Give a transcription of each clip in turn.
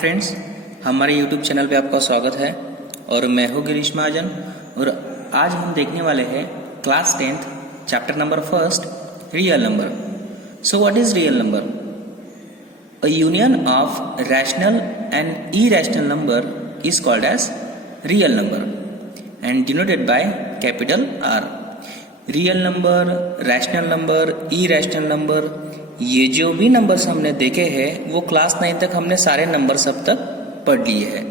Friends, हमारे YouTube channel पे आपका स्वागत है और मैं हूँ गिरीश महाजन। और आज हम देखने वाले हैं class 10th chapter number 1 real number. So what is real number? A union of rational and irrational number is called as real number and denoted by capital R। Real number, rational number, irrational number, ये जो भी numbers हमने देखे हैं वो class 9 तक हमने सारे नंबर्स अब तक पढ़ लिए हैं।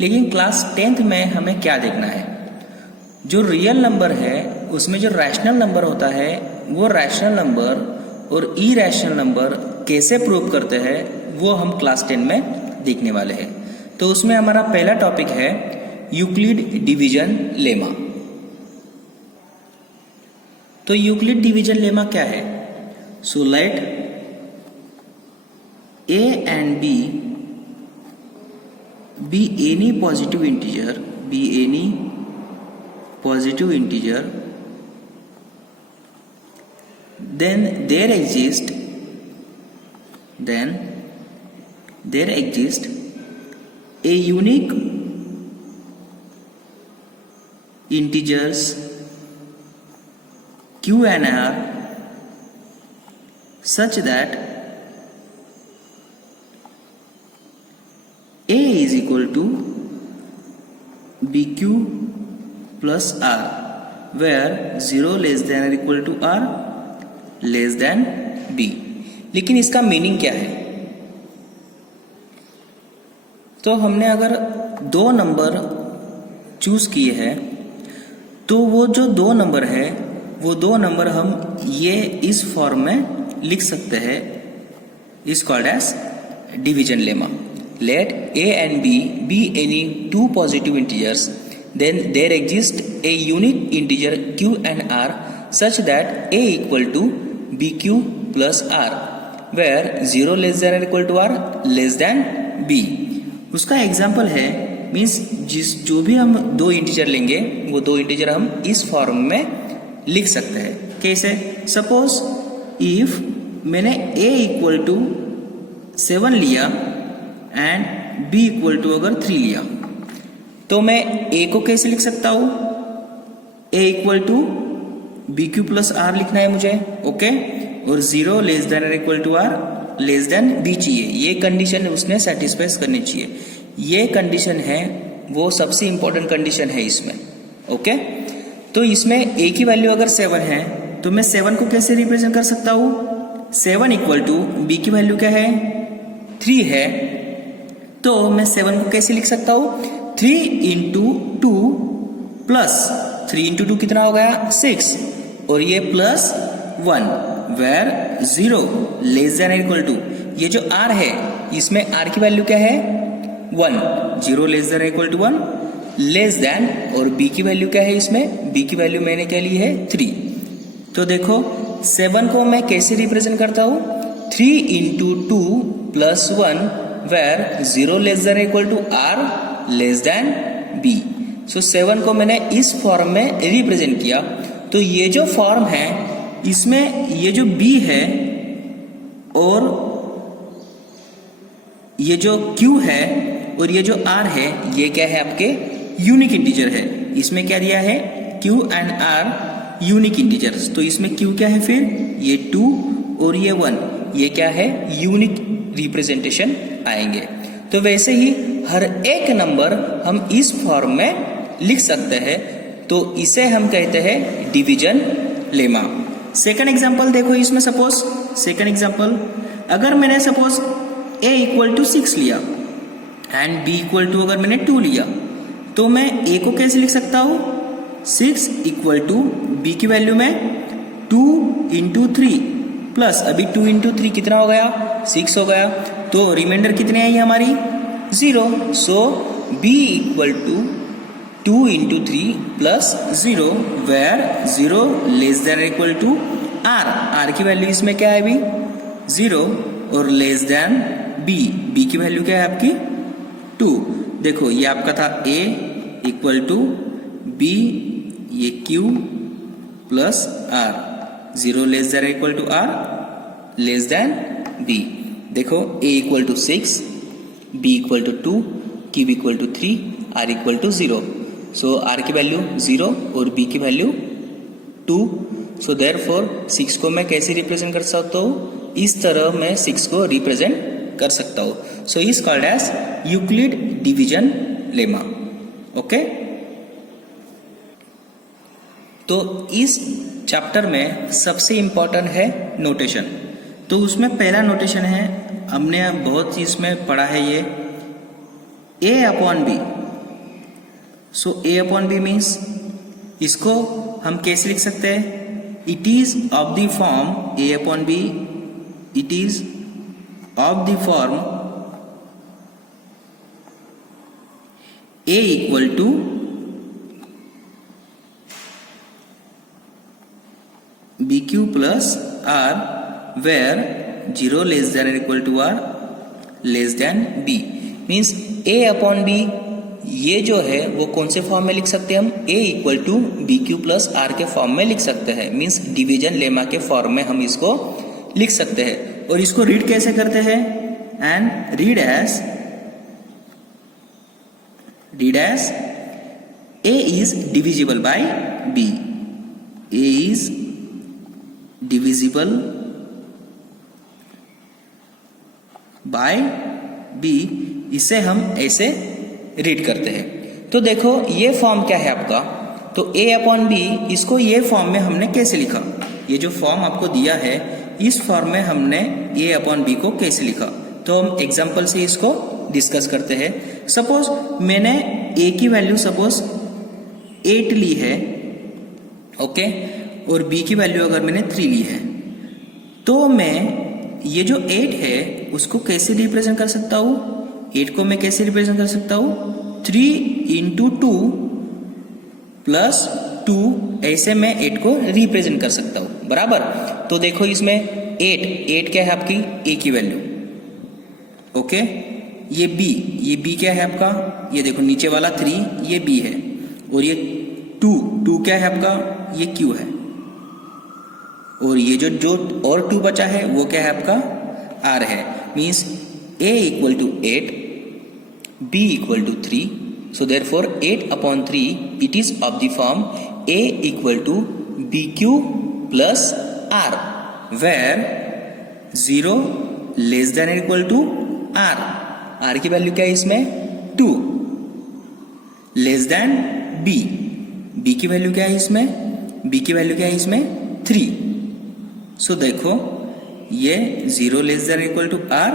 लेकिन क्लास 10th में हमें क्या देखना है? जो रियल नंबर है उसमें जो रैशनल नंबर होता है वो रैशनल नंबर और इरैशनल नंबर कैसे प्रूव करते हैं वो हम क्लास 10 में देखने वाले हैं। तो उसमें हमारा पहला टॉपिक है यूक्लिड डिवीजन लेमा। तो यूक्लिड डिवीजन लेमा क्या है? So let A and B be any positive integer, then there exists a unique integers Q and R such that A is equal to BQ plus R, where 0 less than or equal to R less than B। लेकिन इसका meaning क्या है? तो हमने अगर दो number choose किए हैं तो वो जो दो नंबर है वो दो नंबर हम ये इस फॉर्म में लिख सकते हैं, is called as division lemma. Let A and B be any two positive integers, then there exists a unique integer Q and R such that A equal to BQ plus R, where 0 less than or equal to R less than B। उसका example है means जो भी हम दो integer लेंगे वो दो integer हम इस फॉर्म में लिख सकते हैं। कैसे? सपोज इफ मैंने A इक्वल टू 7 लिया एंड B इक्वल टू अगर 3 लिया तो मैं A को कैसे लिख सकता हूं? A equal to BQ plus R लिखना है मुझे, ओके। और 0 लेस देन और equal to R less than B चाहिए। ये कंडीशन उसने सेटिस्फाई करनी चाहिए। ये कंडीशन है वो सबसे इंपॉर्टेंट कंडीशन है इसमें, ओके। तो इसमें A की वैल्यू अगर 7 है तो मैं 7 को कैसे रिप्रेजेंट कर सकता हूं? 7 इक्वल टू B की वैल्यू क्या है? 3 है। तो मैं 7 को कैसे लिख सकता हूं? 3 इंटू 2 प्लस 3 इंटू 2 कितना हो गया? 6 और ये plus 1 where 0 less than equal to, ये जो R है इसमें R की वैल्यू क्या है? 1। 0 less than equal to 1 less than, और B की वैल्यू क्या है इसमें? B की वैल्यू मैंने क्या ली है? 3। तो देखो 7 को मैं कैसे रिप्रेजेंट करता हूं? 3 into 2 plus 1 where 0 less than equal to R less than B। सो 7 को मैंने इस फॉर्म में रिप्रेजेंट किया। तो ये जो फॉर्म है इसमें ये जो B है और ये जो Q है और ये जो R है ये क्या है? आपके यूनिक इंटीजर है। इसमें क्या दिया है? Q and R unique integers. तो इसमें Q क्या है फिर? ये 2 और ये 1, ये क्या है? यूनिक रिप्रेजेंटेशन आएंगे। तो वैसे ही हर एक नंबर हम इस फॉर्म में लिख सकते हैं, तो इसे हम कहते हैं डिवीजन लेमा। सेकंड एग्जांपल देखो इसमें। सपोज सेकंड एग्जांपल, अगर मैंने सपोज A इक्वल टू 6 लिया एंड B इक्वल टू अगर मैंने 2 लिया तो मैं A को कैसे लिख सकता हूं? 6 इक्वल टू B की वैल्यू में 2 इंटू 3 प्लस अभी 2 इंटू 3 कितना हो गया? 6 हो गया। तो रिमाइंडर कितने आई हमारी? 0। So B equal to 2 into 3 plus 0 where 0 less than equal to R की वैल्यू इसमें क्या है अभी? 0 और लेस देन B की वैल्यू क्या है आपकी? 2। देखो ये आपका था A इक्वल टू B, ये Q plus R, 0 less than equal to R less than B। देखो A equal to 6 b equal to 2, q equal to 3, r equal to 0. So r की वैल्यू 0 और b की value 2. So therefore 6 को मैं कैसे represent कर सकता हूँ? इस तरह मैं 6 को रिप्रेजेंट कर सकता हूँ. So is called as Euclid division lemma. Okay, तो इस चैप्टर में सबसे इंपॉर्टेंट है नोटेशन. तो उसमें पहला नोटेशन है, हमने बहुत चीज में पढ़ा है, ये a upon B. So a upon B means इसको हम कैसे लिख सकते हैं? It is of the form a upon B, it is of the form a equal to bq plus r where 0 less than equal to r less than b. Means a upon b ये जो है वो कौन से form में लिख सकते हैं हम? a equal to B Q plus are के फॉर्म में लिख सकते हैं. मीन्स डिवीजन लेमा के फॉर्म में हम इसको लिख सकते हैं. और इसको रीड कैसे करते हैं? And read as a is divisible by b. a is divisible by b. इसे हम ऐसे रीड करते हैं. तो देखो ये फॉर्म क्या है आपका? तो a अपॉन बी, इसको ये फॉर्म में हमने कैसे लिखा? ये जो फॉर्म आपको दिया है इस फॉर्म में हमने a अपॉन बी को कैसे लिखा? तो हम एग्जांपल से इसको डिस्कस करते हैं. सपोज मैंने a की वैल्यू सपोज 8 ली है, ओके, और b की वैल्यू अगर मैंने 3 ली है, तो मैं ये जो 8 है उसको कैसे रिप्रेजेंट कर सकता हूँ? 8 को मैं कैसे रिप्रेजेंट कर सकता हूँ? 3 इंटू 2 प्लस 2, ऐसे मैं 8 को रिप्रेजेंट कर सकता हूँ. बराबर. तो देखो इसमें 8 क्या है आपकी? a की वैल्यू. ओके, ये b क्या है आपका? ये देखो नीचे वाला 3 ये b है, और ये 2 क्या है आपका? ये q है. और ये जो और 2 बचा है वो क्या है आपका? r है. Means a equal to 8, b equal to 3. So therefore 8 upon 3 it is of the form a equal to bq plus r where 0 less than equal to r. r की वैल्यू क्या है इसमें? 2 लेस देन b की value क्या है इसमें? b की value क्या है इसमें? 3. सो देखो ये 0 less than equal to r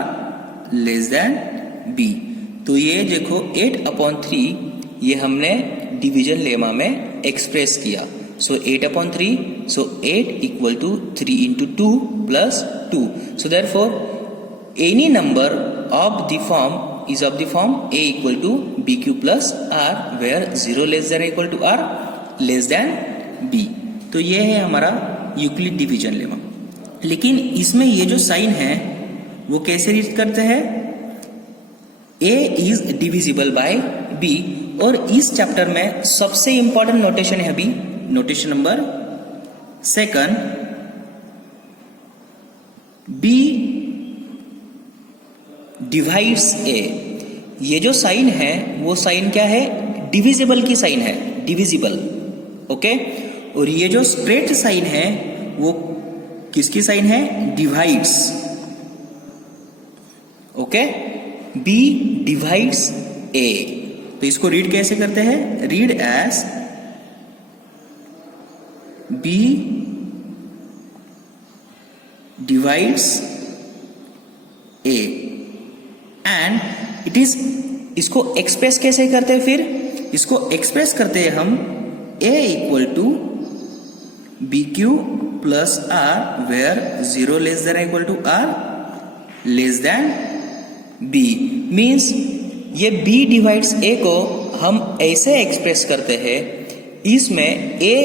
less than b. तो ये देखो 8 अपॉन 3 ये हमने डिवीजन लेमा में एक्सप्रेस किया. So 8 upon 3, so 8 equal to 3 into 2 plus 2. So therefore any number of the form is of the form a equal to B Q plus r where 0 less than equal to r less than b. तो ये है हमारा Euclid division lemma. लेकिन इसमें ये जो sign है वो कैसे रीड करते हैं? a is divisible by b. और इस चैप्टर में सबसे इंपॉर्टेंट नोटेशन है अभी notation number 2, b divides a. ये जो साइन है वो साइन क्या है? डिविजिबल की साइन है, डिविजिबल. ओके, और ये जो स्ट्रेट साइन है वो किसकी साइन है? Divides. Okay, b divides a. तो इसको रीड कैसे करते हैं? Read as b divides a. And it is, इसको एक्सप्रेस कैसे करते हैं? फिर इसको एक्सप्रेस करते हैं हम a equal to B Q plus r where 0 less than equal to r less than b. Means ये b डिवाइड्स a को हम ऐसे एक्सप्रेस करते हैं, इसमें a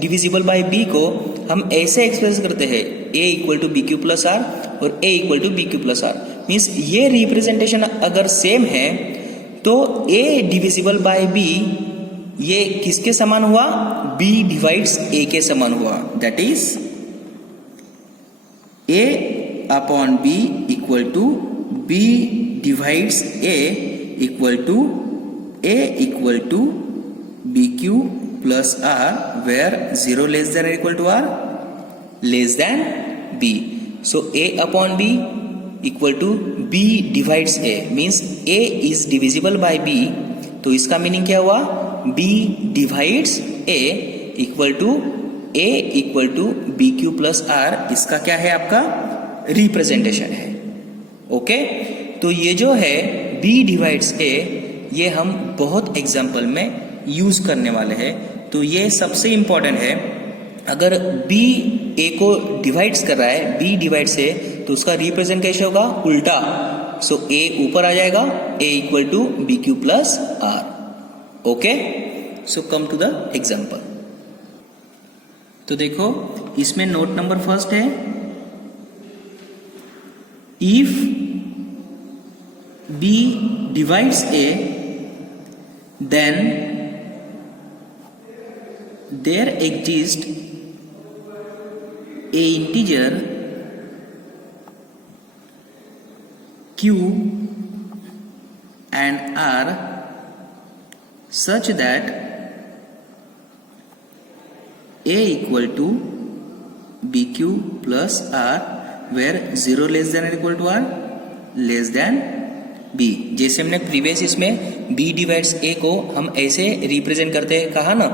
डिविजिबल बाय b को हम ऐसे एक्सप्रेस करते हैं a equal to B Q plus r और a equal to B Q plus r. Means ये रिप्रेजेंटेशन अगर सेम है तो a डिविजिबल बाय b ये किसके समान हुआ? b डिवाइड्स a के समान हुआ. That is a upon b equal to b divides a equal to B Q plus r where 0 less than equal to r less than b. So a upon b equal to b divides a means a is divisible by b. तो इसका meaning क्या हुआ? b divides a equal to a equal to B Q plus r. इसका क्या है? आपका representation है. Okay तो ये जो है b डिवाइड्स a, ये हम बहुत एग्जाम्पल में यूज करने वाले हैं. तो ये सबसे इंपॉर्टेंट है. अगर b a को डिवाइड्स कर रहा है, b डिवाइड्स a, तो उसका रिप्रेजेंट कैसे होगा? उल्टा. सो a ऊपर आ जाएगा, a equal to B Q plus r. Okay so come to the example. तो देखो इसमें नोट नंबर फर्स्ट है, if b divides a then there exists a integer q and r such that a equal to bq plus r where 0 less than or equal to r less than b. जैसे हमने previous इसमें b divides a को हम ऐसे represent करते हैं कहा ना,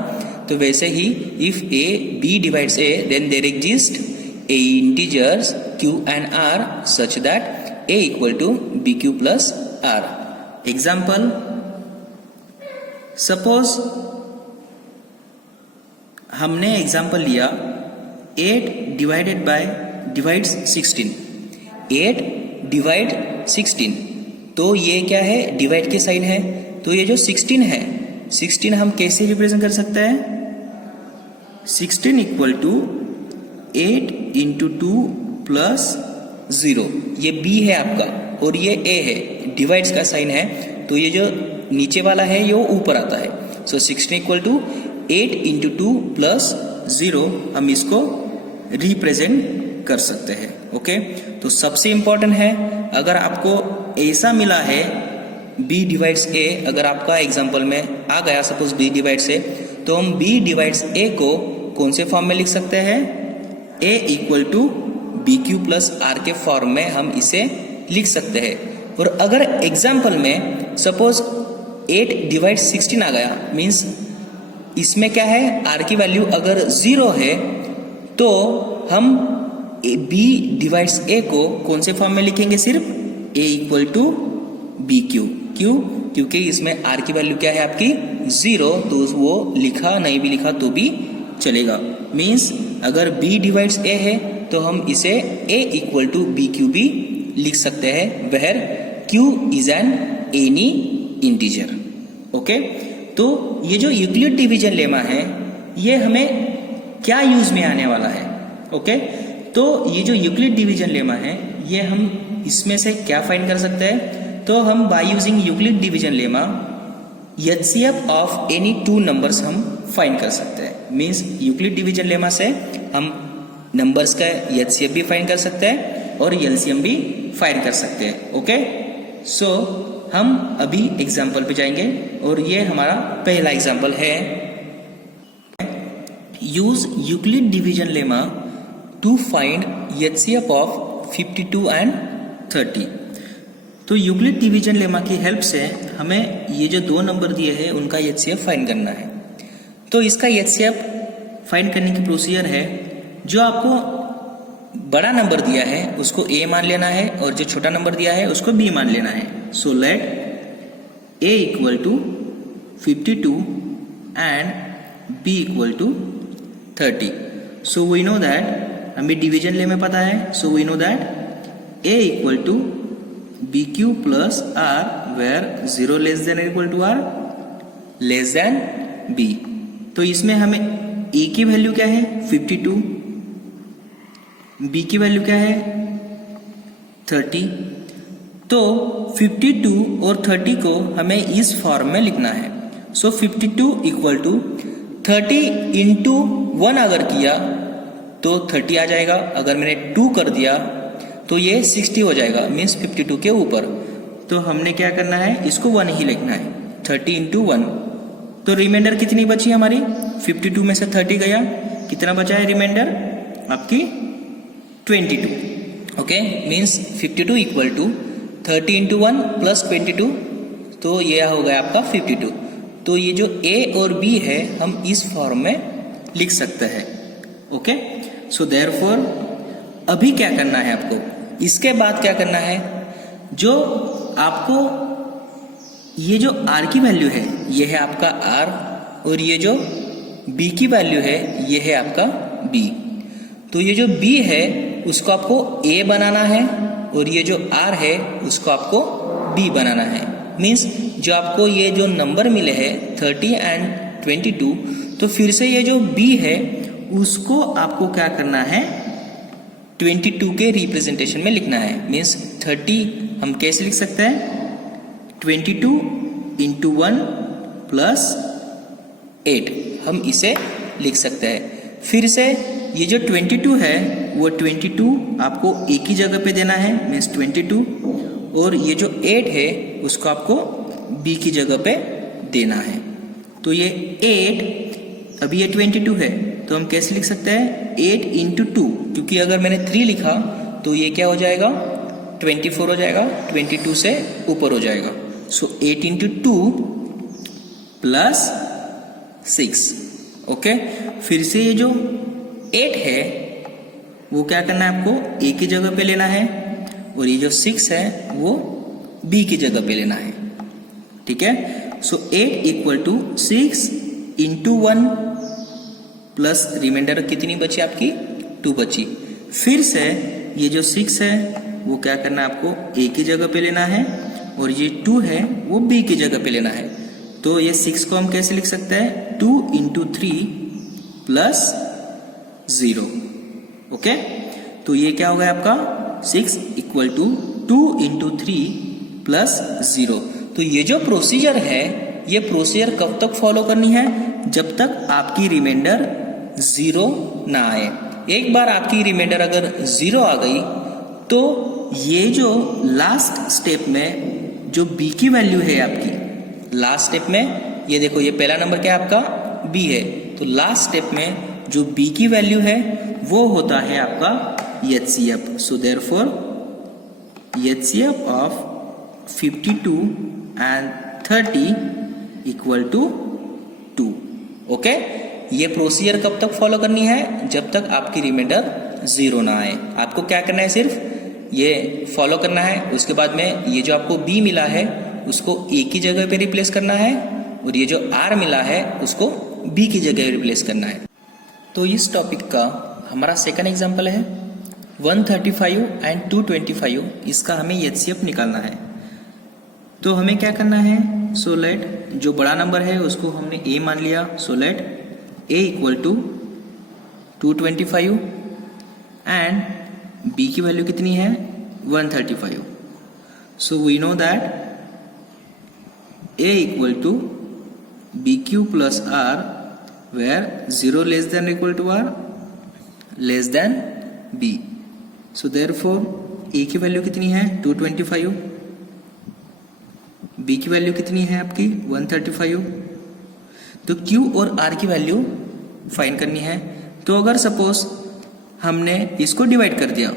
तो वैसे ही if a b divides a then there exist a integers q and r such that a equal to bq plus r. Example, suppose हमने एग्जाम्पल लिया 8 डिवाइडेड बाय डिवाइड्स 16. 8 डिवाइड 16, तो ये क्या है? डिवाइड के साइन है. तो ये जो 16 है, 16 हम कैसे रिप्रेजेंट कर सकते हैं? 16 इक्वल टू 8 इंटू 2 प्लस 0. ये b है आपका और ये a है, डिवाइड्स का साइन है. तो ये जो नीचे वाला है ये ऊपर आता है. सो 16 इक्वल टू 8 इंटू 2 प्लस 0, हम इसको रिप्रेजेंट कर सकते हैं. ओके तो सबसे इंपॉर्टेंट है, अगर आपको ऐसा मिला है b डिवाइड्स a, अगर आपका एग्जांपल में आ गया सपोज b डिवाइड्स a, तो हम b डिवाइड्स a को कौन से फॉर्म में लिख सकते हैं? a equal to B Q plus are के फॉर्म में हम इसे लिख सकते हैं. और अगर एग्जाम्पल में सपोज 8 डिवाइड्स 16 आ गया, मीन्स इसमें क्या है? r की वैल्यू अगर 0 है तो हम b डिवाइड्स a को कौन से फॉर्म में लिखेंगे? सिर्फ a equal to B q. क्यों? क्योंकि इसमें r की वैल्यू क्या है आपकी? 0. तो वो लिखा नहीं भी लिखा तो भी चलेगा. मीन्स अगर b डिवाइड्स a है तो हम इसे a equal to B q भी लिख सकते हैं, where q is an any integer. Okay तो ये जो यूक्लिड डिवीजन लेमा है, ये हमें क्या यूज में आने वाला है? ओके तो ये जो यूक्लिड डिवीजन लेमा है, ये हम इसमें से क्या फाइंड कर सकते हैं? तो हम by using Euclid division lemma HCF of any 2 numbers हम फाइंड कर सकते हैं. मीन्स यूक्लिड डिवीजन लेमा से हम नंबर्स का एचसीएफ भी फाइंड कर सकते हैं और एलसीएम भी फाइंड कर सकते हैं. ओके सो हम अभी एग्जाम्पल पे जाएंगे और ये हमारा पहला एग्जाम्पल है, use Euclid division lemma to find HCF of 52 and 30. तो यूक्लिड डिवीजन लेमा की हेल्प से हमें ये जो 2 नंबर दिए हैं उनका एचसीएफ फाइंड करना है. तो इसका एचसीएफ फाइंड करने की प्रोसीजर है, जो आपको बड़ा नंबर दिया है उसको a मान लेना है और जो छोटा नंबर दिया है उसको b मान लेना है. So let a equal to 52 and b equal to 30. So we know that, हमें डिवीजन ले में पता है, so we know that a equal to B Q plus r where 0 less than equal to r less than b. तो इसमें हमें a की value क्या है? 52. b की वैल्यू क्या है? 30. तो 52 और 30 को हमें इस फॉर्म में लिखना है. सो 52 इक्वल टू 30 इंटू 1 अगर किया तो 30 आ जाएगा. अगर मैंने 2 कर दिया तो ये 60 हो जाएगा, मीन्स 52 के ऊपर. तो हमने क्या करना है, इसको 1 ही लिखना है, 30 इंटू 1। तो रिमाइंडर कितनी बची हमारी, 52 में से 30 गया, कितना बचा है रिमाइंडर आपकी 22। Okay, means 52 equal to 30 into 1 plus 22, तो ये हो गया आपका 52। तो ये जो A और B है हम इस फॉर्म में लिख सकते हैं। ओके, सो देयरफॉर अभी क्या करना है आपको, इसके बाद क्या करना है, जो आपको ये जो R की वैल्यू है ये है आपका R, और ये जो B की वैल्यू है ये है आपका B। तो ये जो B है उसको आपको A बनाना है, और ये जो R है उसको आपको B बनाना है। मीन्स जो आपको ये जो नंबर मिले हैं 30 एंड 22, तो फिर से ये जो B है उसको आपको क्या करना है, 22 के रिप्रेजेंटेशन में लिखना है। मीन्स 30 हम कैसे लिख सकते हैं, 22 इंटू 1 प्लस 8 हम इसे लिख सकते हैं। फिर से ये जो 22 है वो 22 आपको एक ही जगह पे देना है, मीन्स 22, और ये जो 8 है उसको आपको B की जगह पे देना है। तो ये 8, अभी ये 22 है तो हम कैसे लिख सकते हैं, 8 इंटू 2, क्योंकि अगर मैंने 3 लिखा तो ये क्या हो जाएगा, 24 हो जाएगा, 22 से ऊपर हो जाएगा। सो 8 इंटू 2 प्लस 6। ओके, फिर से ये जो 8 है वो क्या करना है, आपको A की जगह पे लेना है, और ये जो 6 है वो B की जगह पे लेना है। ठीक है, so 8 equal to 6 into 1 plus remainder कितनी बची आपकी, 2 बची। फिर से ये जो 6 है वो क्या करना है, आपको A की जगह पे लेना है, और ये 2 है वो B की जगह पे लेना है। तो ये 6 को हम कैसे लिख सकते हैं, 2 इंटू 3 प्लस 0। ओके, तो ये क्या हो गया आपका, 6 इक्वल टू 2 इंटू 3 प्लस 0। तो ये जो प्रोसीजर है ये प्रोसीजर कब तक फॉलो करनी है, जब तक आपकी रिमाइंडर 0 ना आए। एक बार आपकी रिमाइंडर अगर 0 आ गई तो ये जो लास्ट स्टेप में जो B की वैल्यू है आपकी, लास्ट स्टेप में ये देखो, ये पहला नंबर क्या है आपका B है, तो लास्ट स्टेप में जो B की वैल्यू है वो होता है आपका HCF। So therefore HCF of 52 and 30 equal to 2। Okay, ये प्रोसीजर कब तक फॉलो करनी है, जब तक आपकी रिमाइंडर 0 ना आए। आपको क्या करना है, सिर्फ ये फॉलो करना है। उसके बाद में ये जो आपको B मिला है उसको A की जगह पे रिप्लेस करना है, और ये जो R मिला है उसको B की जगह रिप्लेस करना है। तो इस टॉपिक का हमारा सेकंड एग्जांपल है 135 एंड 225, इसका हमें HCF निकालना है। तो हमें क्या करना है, सो लेट जो बड़ा नंबर है उसको हमने A मान लिया, so let A equal to 225 and B की वैल्यू कितनी है, 135। So we know that A equal to BQ plus R where 0 less than or equal to R less than B। So therefore A की value कितनी है, 225, B की value कितनी है आपकी 135। तो Q और R की वैल्यू फाइंड करनी है। तो अगर सपोज हमने इसको डिवाइड कर दिया,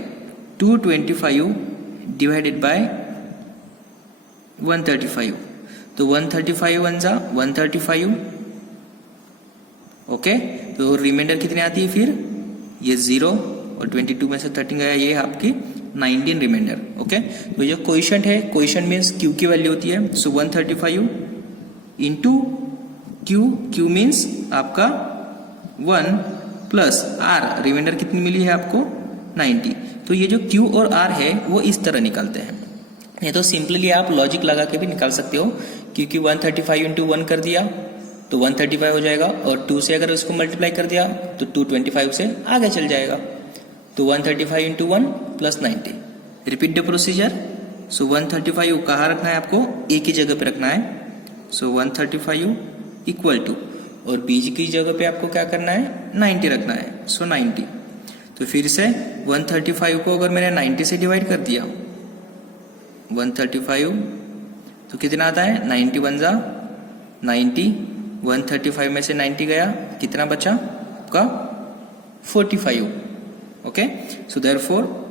225 डिवाइडेड बाय 135, तो 135 वन जा 135। ओके, तो रिमाइंडर कितनी आती है फिर, ये 0 और 22 में से 13 गया, ये आपकी 19 रिमाइंडर। ओके, तो ये क्वोशिएंट है, क्वोशिएंट मीन्स Q की वैल्यू होती है। सो 135 इंटू Q मीन्स आपका 1 प्लस R, रिमाइंडर कितनी मिली है आपको 90। तो ये जो Q और R है वो इस तरह निकालते हैं। नहीं तो सिंपली आप लॉजिक लगा के भी निकाल सकते हो, क्योंकि 135 इंटू 1 कर दिया तो 135 हो जाएगा, और 2 से अगर उसको मल्टीप्लाई कर दिया तो 225 से आगे चल जाएगा। तो 135 into 1 plus 90। Repeat the procedure. So 135 कहाँ रखना है आपको, A की जगह पे रखना है। सो 135 इक्वल टू, और B की जगह पे आपको क्या करना है, 90 रखना है। सो 90। तो फिर से 135 को अगर मैंने 90 से डिवाइड कर दिया, 135 तो कितना आता है 90 वन जा 90, 135 में से 90 गया, कितना बचा आपका 45। ओके, सो देयरफॉर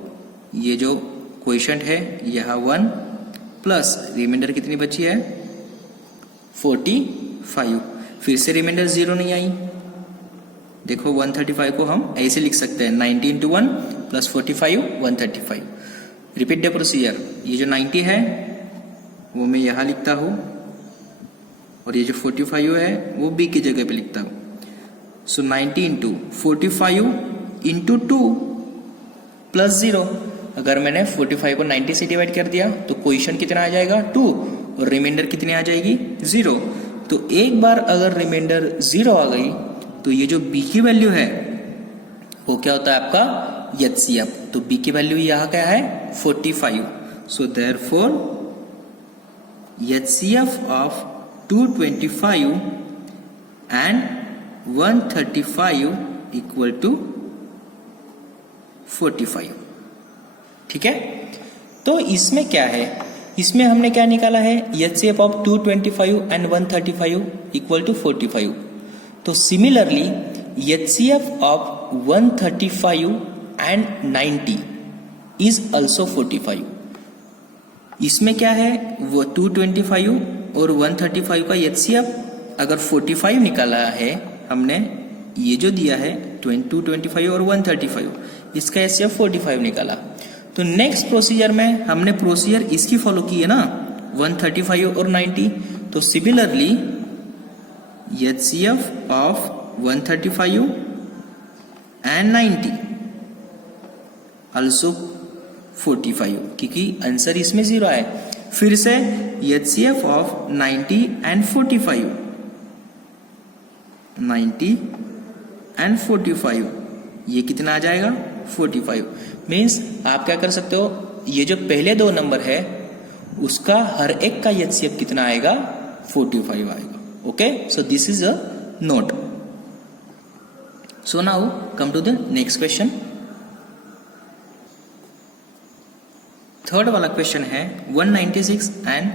ये जो क्वोशिएंट है यहाँ 1 प्लस रिमाइंडर कितनी बची है 45। फिर से रिमाइंडर 0 नहीं आई। देखो 135 को हम ऐसे लिख सकते हैं 90 into 1 plus 45 135। Repeat the procedure. ये जो 90 है वो मैं यहाँ लिखता हूँ और ये जो 45 है वो बी की जगह पे लिखता हूँ। सो 90 इंटू 45 इंटू 2 प्लस 0। अगर मैंने 45 को 90 से डिवाइड कर दिया तो क्वोशिएंट कितना आ जाएगा 2 और रिमाइंडर कितनी आ जाएगी 0। तो एक बार अगर रिमाइंडर 0 आ गई तो ये जो b की वैल्यू है वो क्या होता है आपका HCF। तो b की वैल्यू यहाँ क्या है 45। So therefore HCF of 225 and 135 equal to 45। ठीक है, तो इसमें क्या है, इसमें हमने क्या निकाला है HCF of 225 and 135 equal to 45। तो similarly HCF of 135 and 90 is also 45। इसमें क्या है वो 225 और 135 का HCF अगर 45 निकाला है हमने, ये जो दिया है 225 और 135 इसका HCF 45 निकाला। तो नेक्स्ट प्रोसीजर में हमने प्रोसीजर इसकी फॉलो की है ना 135 और 90। तो similarly HCF of 135 and 90 also 45 क्योंकि आंसर इसमें 0 है। फिर से HCF ऑफ 90 एंड 45, 90 एंड 45 ये कितना आ जाएगा 45। मीन्स आप क्या कर सकते हो, ये जो पहले दो नंबर है उसका हर एक का HCF कितना आएगा 45 आएगा। Okay, so this is a note. So now come to the next question. Third वाला क्वेश्चन है 196 एंड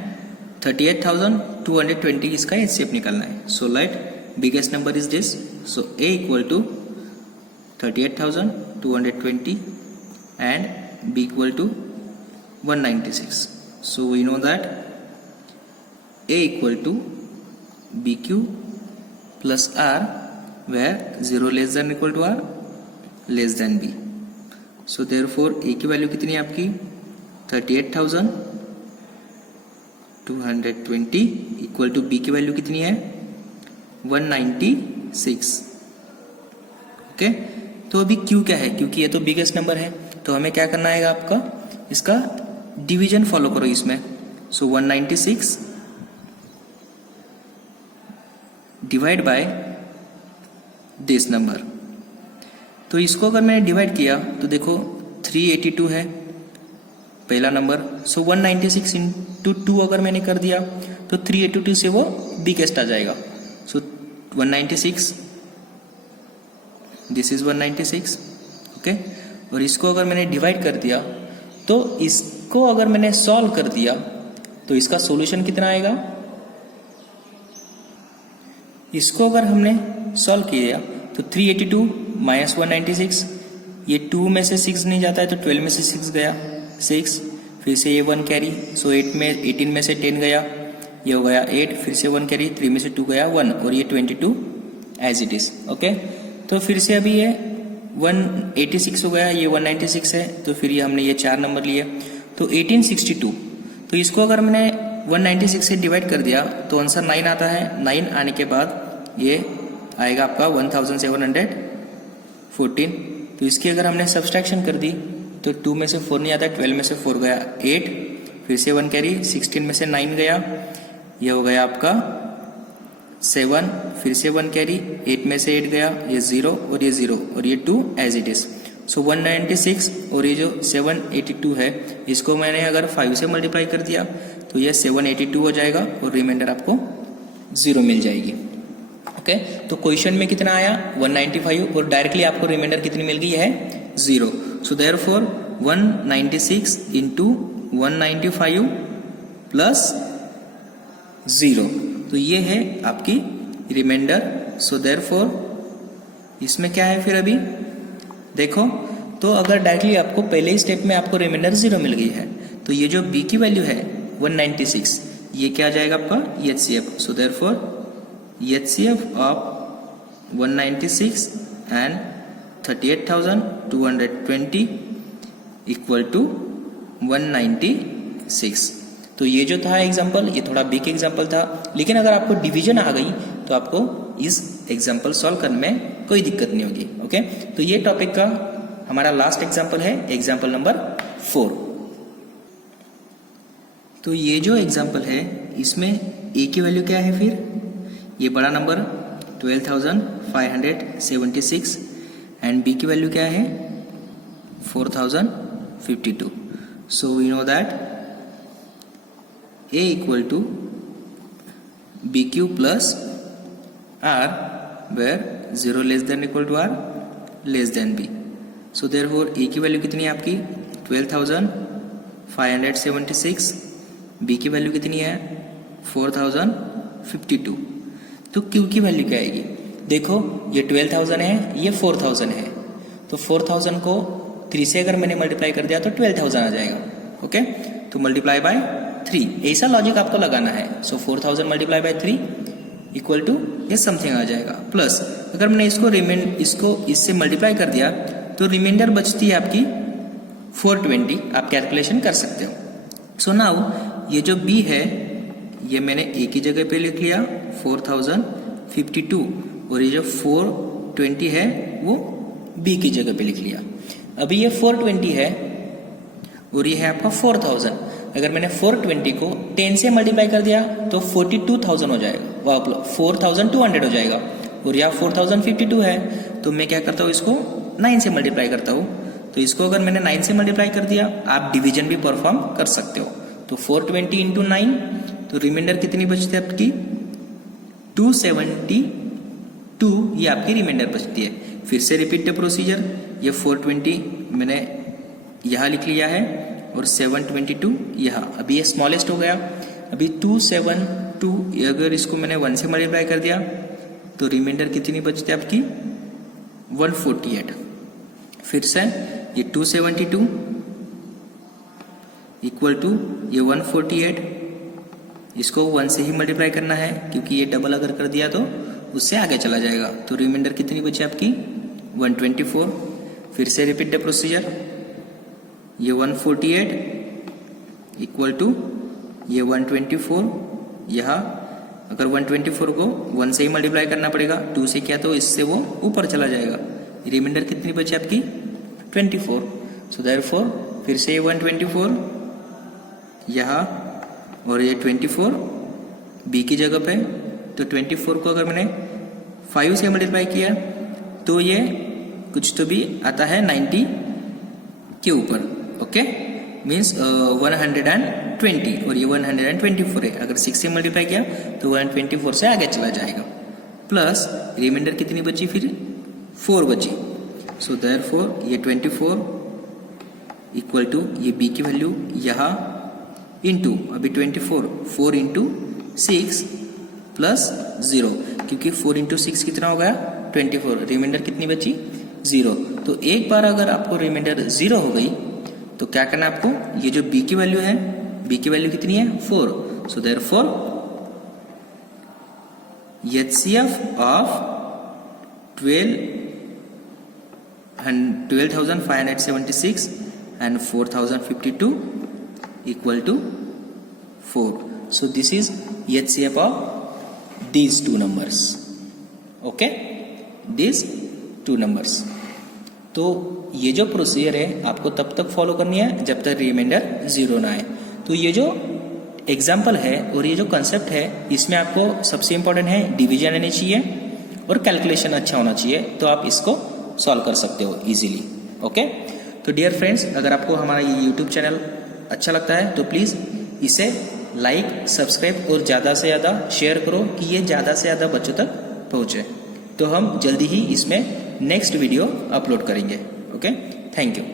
38,220 इसका HCF निकालना है। So let biggest number is this. So A equal to 38,220 and B equal to 196. So we know that A equal to BQ plus R where 0 less than equal to R less than B. So therefore A की value कितनी है आपकी 38,220 equal to B की value कितनी है 196। Okay, तो अभी Q क्या है, क्योंकि ये तो बिगेस्ट नंबर है तो हमें क्या करना है आपका इसका डिवीजन फॉलो करो इसमें। सो 196 डिवाइड बाय दिस नंबर। तो इसको अगर मैंने डिवाइड किया तो देखो 382 है पहला नंबर। सो 196 इंटू 2 अगर मैंने कर दिया तो 382 से वो बिगेस्ट आ जाएगा। सो 196 दिस इज 196। ओके, और इसको अगर मैंने डिवाइड कर दिया तो इसको अगर मैंने सॉल्व कर दिया तो इसका सॉल्यूशन कितना आएगा। इसको अगर हमने सॉल्व किया तो 382 माइनस 196, ये 2 में से 6 नहीं जाता है तो 12 में से 6 गया 6, फिर से ये 1 कैरी। सो 18 में से 10 गया, ये हो गया 8, फिर से 1 कैरी, 3 में से 2 गया 1 और ये 22 एज इट इज। ओके, तो फिर से अभी ये 186 हो गया, ये 196 है तो फिर ये हमने ये 4 नंबर लिए तो 1862। तो इसको अगर मैंने 196 से डिवाइड कर दिया तो आंसर 9 आता है। 9 आने के बाद ये आएगा आपका 1714। तो इसकी अगर हमने सब्सट्रैक्शन कर दी तो 2 में से 4 नहीं आता, 12 में से 4 गया 8, फिर से 1 कैरी, 16 में से 9 गया, ये हो गया आपका 7, फिर से 1 कैरी, 8 में से 8 गया, ये 0 और ये 0 और ये 2 एज इट इज। सो 196 और ये जो 782 है इसको मैंने अगर 5 से मल्टीप्लाई कर दिया तो ये 782 हो जाएगा और रिमाइंडर आपको 0 मिल जाएगी। ओके, तो क्वेश्चन में कितना आया 195 और डायरेक्टली आपको रिमाइंडर कितनी मिल गई है 0। So therefore 196 into 195 plus 0। तो ये है आपकी रिमाइंडर। सो देयरफॉर इसमें क्या है फिर अभी देखो, तो अगर डायरेक्टली आपको पहले ही स्टेप में आपको रिमाइंडर 0 मिल गई है, तो ये जो b की वैल्यू है 196, ये क्या आ जाएगा आपका HCF। So therefore HCF of 196 and 38,220 equal to 196। तो ये जो था एग्जाम्पल, ये थोड़ा बिग एग्जाम्पल था, लेकिन अगर आपको डिवीजन आ गई तो आपको इस एग्जाम्पल सॉल्व करने में कोई दिक्कत नहीं होगी। ओके, तो ये टॉपिक का हमारा लास्ट एग्जाम्पल है, एग्जाम्पल नंबर 4। तो ये जो एग्जाम्पल है इसमें ए की वैल्यू क्या है फिर, ये बड़ा नंबर 12,576 एंड बी की वैल्यू क्या है 4,052। So we know that A equal to BQ plus R where 0 less than equal to R less than B. So therefore A की वैल्यू कितनी है आपकी 12,576, B की वैल्यू कितनी है 4,052। तो Q की वैल्यू क्या आएगी, देखो ये 12,000 है, ये 4,000 है, तो 4,000 को 3 से अगर मैंने मल्टीप्लाई कर दिया तो 12,000 आ जाएगा। ओके, तो मल्टीप्लाई बाय 3, ऐसा लॉजिक आपको लगाना है। सो 4,000 मल्टीप्लाई बाय 3 इक्वल टू ये समथिंग आ जाएगा, प्लस अगर मैंने इसको इससे मल्टीप्लाई कर दिया तो रिमाइंडर बचती है आपकी 420, आप कैलकुलेशन कर सकते हो। सो नाउ ये जो b है ये मैंने a की जगह पे लिख लिया 4,052, और ये जो 420 है वो b की जगह पे लिख लिया। अभी ये 420 है और ये है आपका 4,000, अगर मैंने 420 को 10 से मल्टीप्लाई कर दिया तो 42,000 हो जाएगा, 4,200 हो जाएगा, और यहाँ 4,052 है, तो मैं क्या करता हूँ इसको 9 से मल्टीप्लाई करता हूँ। तो इसको अगर मैंने 9 से मल्टीप्लाई कर दिया, आप डिवीजन भी परफॉर्म कर सकते हो। तो 420 इंटू 9, तो रिमाइंडर कितनी बचती है आपकी 272, ये आपकी रिमाइंडर बचती है। फिर से रिपीट द प्रोसीजर, ये 420 मैंने यहाँ लिख लिया है और 722 यहाँ, अभी ये स्मॉलेस्ट हो गया। अभी 272 अगर इसको मैंने 1 से मल्टीप्लाई कर दिया तो रिमाइंडर कितनी बचती है आपकी 148। फिर से ये 272 इक्वल टू ये 148, इसको 1 से ही मल्टीप्लाई करना है क्योंकि ये डबल अगर कर दिया तो उससे आगे चला जाएगा। तो रिमाइंडर कितनी बची आपकी 124। फिर से रिपीट द प्रोसीजर, ये 148 इक्वल टू ये 124, यहाँ अगर 124 को 1 से ही मल्टीप्लाई करना पड़ेगा, 2 से किया तो इससे वो ऊपर चला जाएगा। रिमाइंडर कितनी बची आपकी 24। सो देयरफॉर फिर से 124 यहाँ और ये 24 बी की जगह पे, तो 24 को अगर मैंने 5 से मल्टीप्लाई किया तो ये कुछ तो भी आता है 90 के ऊपर। ओके, मीन्स 120, और ये 124 है, अगर 6 से मल्टीप्लाई किया तो 124 से आगे चला जाएगा। प्लस रिमाइंडर कितनी बची फिर 4 बची। सो देयरफॉर ये 24 इक्वल टू ये b की वैल्यू यहाँ इंटू अभी 24, 4 इंटू 6 प्लस 0, क्योंकि 4 इंटू 6 कितना हो गया 24, रिमाइंडर कितनी बची 0। तो एक बार अगर आपको रिमाइंडर 0 हो गई तो क्या करना है आपको, ये जो b की वैल्यू है, b की वैल्यू कितनी है 4। सो therefore HCF of 12,576 and 4,052 equal to 4. So this is HCF of these two numbers. Okay, these two numbers. तो ये जो प्रोसीजर है आपको तब तक फॉलो करनी है जब तक रिमाइंडर 0 ना आए। तो ये जो एग्जाम्पल है और ये जो कंसेप्ट है इसमें आपको सबसे इंपॉर्टेंट है डिवीजन आनी चाहिए और कैलकुलेशन अच्छा होना चाहिए, तो आप इसको सॉल्व कर सकते हो इजीली। ओके, तो डियर फ्रेंड्स, अगर आपको हमारा ये यूट्यूब चैनल अच्छा लगता है तो प्लीज़ इसे लाइक, सब्सक्राइब और ज़्यादा से ज़्यादा शेयर करो कि ये ज़्यादा से ज़्यादा बच्चों तक पहुँचे। तो हम जल्दी ही इसमें नेक्स्ट वीडियो अपलोड करेंगे। Okay, thank you.